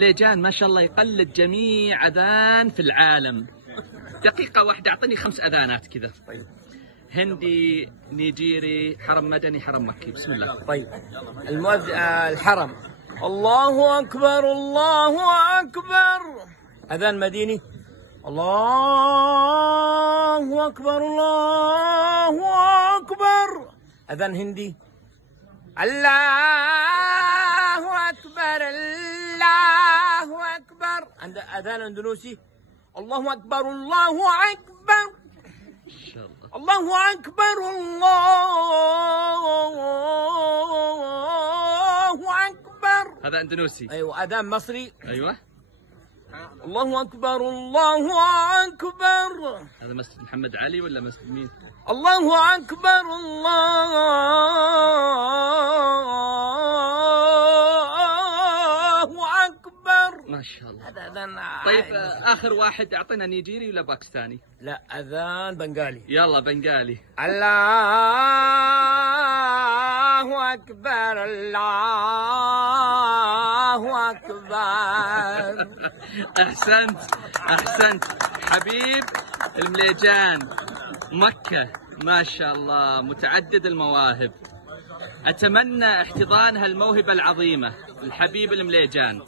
ليجان ما شاء الله يقلد جميع أذان في العالم. دقيقة واحدة أعطني 5 أذانات كذا. طيب. هندي، نيجيري، حرم مدني، حرم مكي. بسم الله. طيب. الحرم. الله أكبر الله أكبر. أذان مديني. الله أكبر الله أكبر. أذان هندي. الله أكبر الله أكبر. عند أذان أندونيسي. الله أكبر الله أكبر. إن شاء الله. الله أكبر الله أكبر. هذا أندونيسي. أيوة. أذان مصري. أيوة. الله أكبر الله أكبر. هذا مسجد محمد علي ولا مسجد مين؟ الله أكبر الله أكبر. ما شاء الله. هذا أذان. طيب آخر واحد أعطينا نيجيري ولا باكستاني؟ لا، أذان بنغالي. يلا بنغالي. الله أكبر الله أكبر. أحسنت أحسنت حبيب المليجان. مكة ما شاء الله متعدد المواهب. أتمنى احتضان هالموهبة العظيمة الحبيب المليجان.